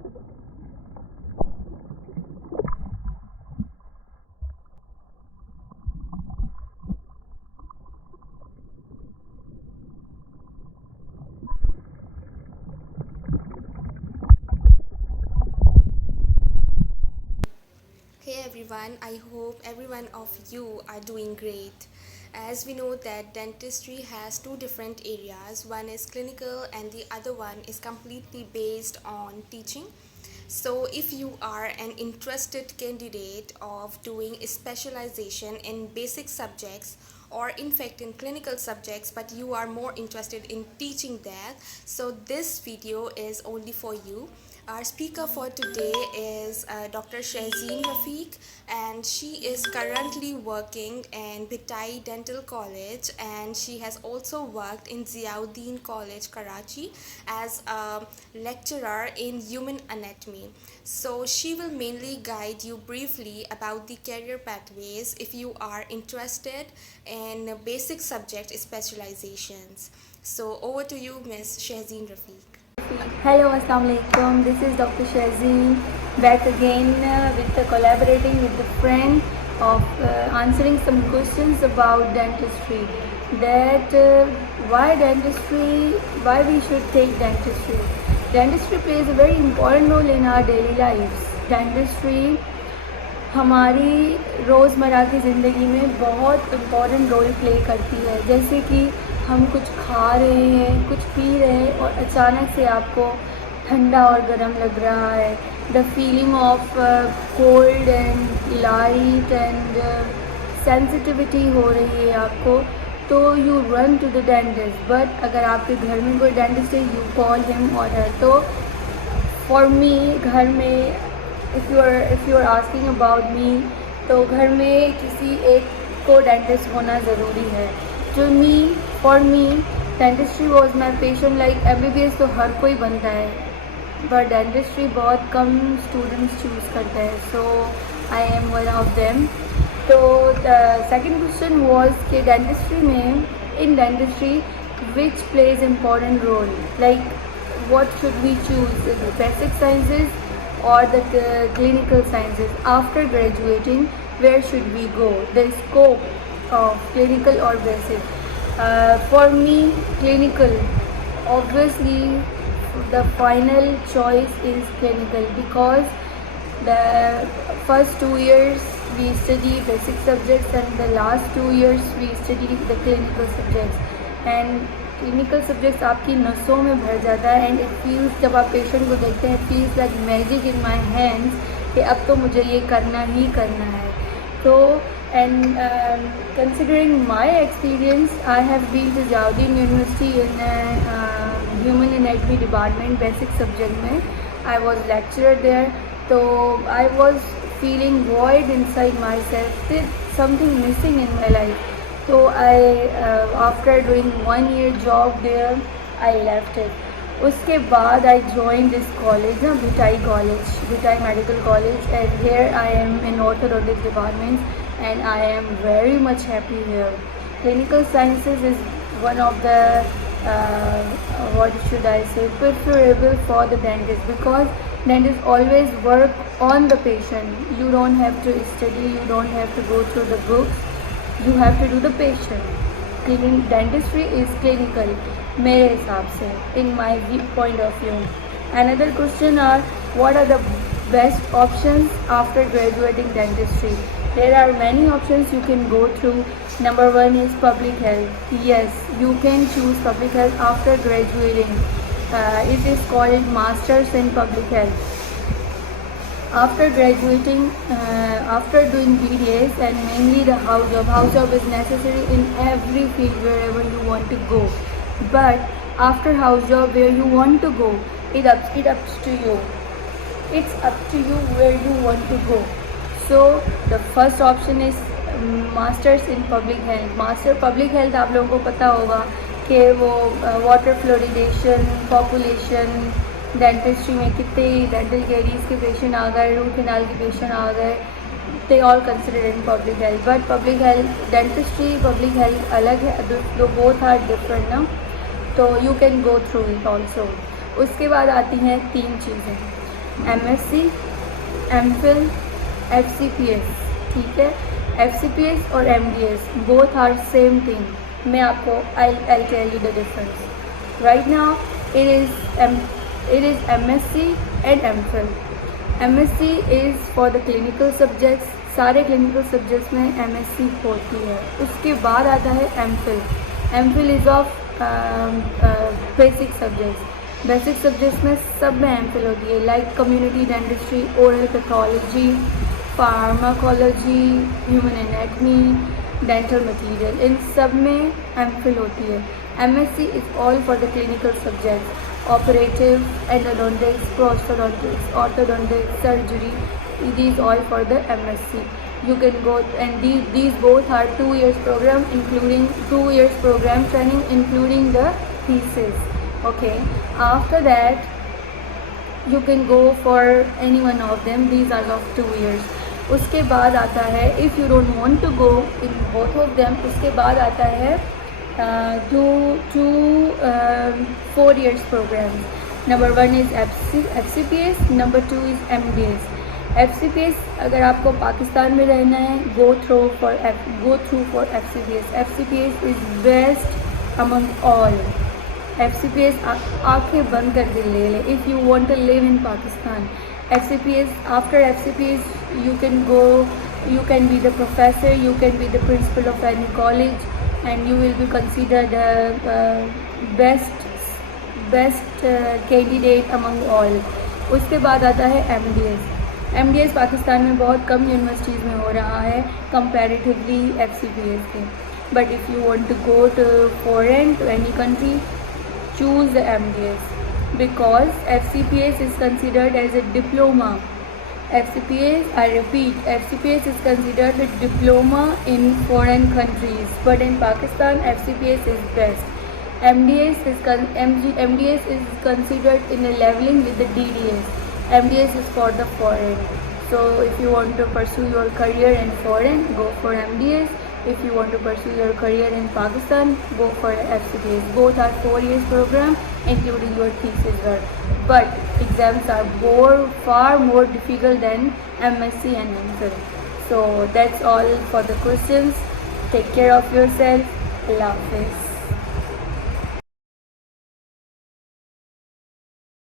Hey everyone, I hope everyone of you are doing great. As we know that dentistry has two different areas, one is clinical and the other one is completely based on teaching. So if you are an interested candidate of doing a specialization in basic subjects or in fact in clinical subjects, but you are more interested in teaching that, so this video is only for you. Our speaker for today is Dr. Shahzeen Rafiq, and she is currently working in Bhitai Dental College, and she has also worked in Ziauddin College, Karachi, as a lecturer in human anatomy. So she will mainly guide you briefly about the career pathways if you are interested in basic subject specializations. So over to you, Ms. Shahzeen Rafiq. Hello, Assalamu alaikum. This is Dr. Shahzeen back again with collaborating with the friend of answering some questions about dentistry. That why dentistry, why we should take dentistry. Dentistry plays a very important role in our daily lives. Dentistry हमारी रोज़मर्रा की ज़िंदगी में बहुत important role play करती है. जैसे कि हम कुछ खा रहे हैं, कुछ पी रहे हैं और अचानक से आपको ठंडा और गर्म लग रहा है. The feeling of cold and light and sensitivity हो रही है आपको, तो you run to the dentist. But अगर आपके घर में कोई डेंटिस्ट है, यू कॉल हिम और हर. तो फॉर मी घर में if you are asking about me, तो घर में किसी एक को डेंटिस्ट होना ज़रूरी है. जो for me dentistry was my passion. Like MBBS तो हर कोई बनता है, बट डेंटिस्ट्री बहुत कम स्टूडेंट्स चूज़ करते हैं. So I am one of them. तो द सेकेंड क्वेश्चन वॉज कि डेंटिस्ट्री में, in dentistry which plays important role. Like what should we choose, the basic sciences or the clinical sciences? After graduating, where should we go? The scope of clinical or basic? For me, clinical. Obviously, the final choice is clinical because the first 2 years we study basic subjects and the last 2 years we study the clinical subjects. And clinical subjects आपकी नसों में भर जाता है. And it feels, जब आप patient को देखते हैं, feels like magic in my hands कि अब तो मुझे ये करना ही करना है. तो and considering my experience, I have been to Ziauddin university in human anatomy department, basic subject में. I was lecturer there. तो I was feeling void inside myself, something missing in my life. So after doing 1 year job there, I left it. उसके बाद I joined this college, Bhitai College, Bhitai Medical College, and here I am in orthodontic department, and I am very much happy here. Clinical sciences is one of the what should I say, preferable for the dentist, because dentists always work on the patient. You don't have to study, you don't have to go through the books. You have to do the patient. Dentistry is clinical, मेरे हिसाब से, in my point of view. Another question are, what are the best options after graduating dentistry? There are many options you can go through. Number 1 is public health. Yes, you can choose public health after graduating. It is called Masters in Public Health. After graduating, after doing BDS and mainly the house job is necessary in every field wherever you want to go. But after house job, where you want to go, it up to you. It's up to you where you want to go. So the first option is Masters in Public Health. Master Public Health आप लोगों को पता होगा कि वो water fluoridation, population, dentistry में कितने dental caries के पेशेंट आ गए, रूट कैनाल के पेशेंट आ गए, they all considered in public health. But public health, dentistry, public health अलग है, दो both are different ना. तो you can go through it also. उसके बाद आती हैं 3 चीज़ें. MSc, MPhil, FCPS, ठीक है। FCPS और MDS both are same thing. मैं आपको I'll tell you the difference. Right now it is MSc and MPhil. MSc is for the clinical subjects. सारे clinical subjects में MSc होती है। उसके बाद आता है MPhil. MPhil is of basic subjects. Basic subjects में सब में MPhil होती है, like community dentistry, oral pathology, pharmacology, human anatomy, dental material, इन सब में MPhil होती है। MSc is all for the clinical subjects, operative, endodontics, prosthodontics, orthodontics, surgery, these all for the MSc. You can go, and these both are 2 years program, including 2 years program training, including the thesis. Okay, after that you can go for any one of them. These are of 2 years. उसके बाद आता है, if you don't want to go in both of them, उसके बाद आता है two 4 years program. Number 1 is FCPS, number 2 is MDS. FCPS अगर आपको पाकिस्तान में रहना है, go through for FCPS. FCPS is best among all. FCPS आँखें बंद कर के ले ले if you want to live in Pakistan. FCPS, after FCPS you can go, you can be the professor, you can be the principal of any college, and you will be considered best candidate among all. उसके बाद आता है MDS. MDS Pakistan में बहुत कम universities में हो रहा है comparatively FCPS के. But if you want to go to foreign, to any country, choose the MDS, because FCPS is considered as a diploma. FCPS, I repeat, FCPS is considered a diploma in foreign countries, but in Pakistan FCPS is best. MDS is considered in a leveling with the DDS. MDS is for the foreign. So if you want to pursue your career in foreign, go for MDS. If you want to pursue your career in Pakistan, go for FCPS. Both are 4 years program, including your thesis work. But exams are far more difficult than MSc and MPhil. So that's all for the questions. Take care of yourself. Allah Hafiz.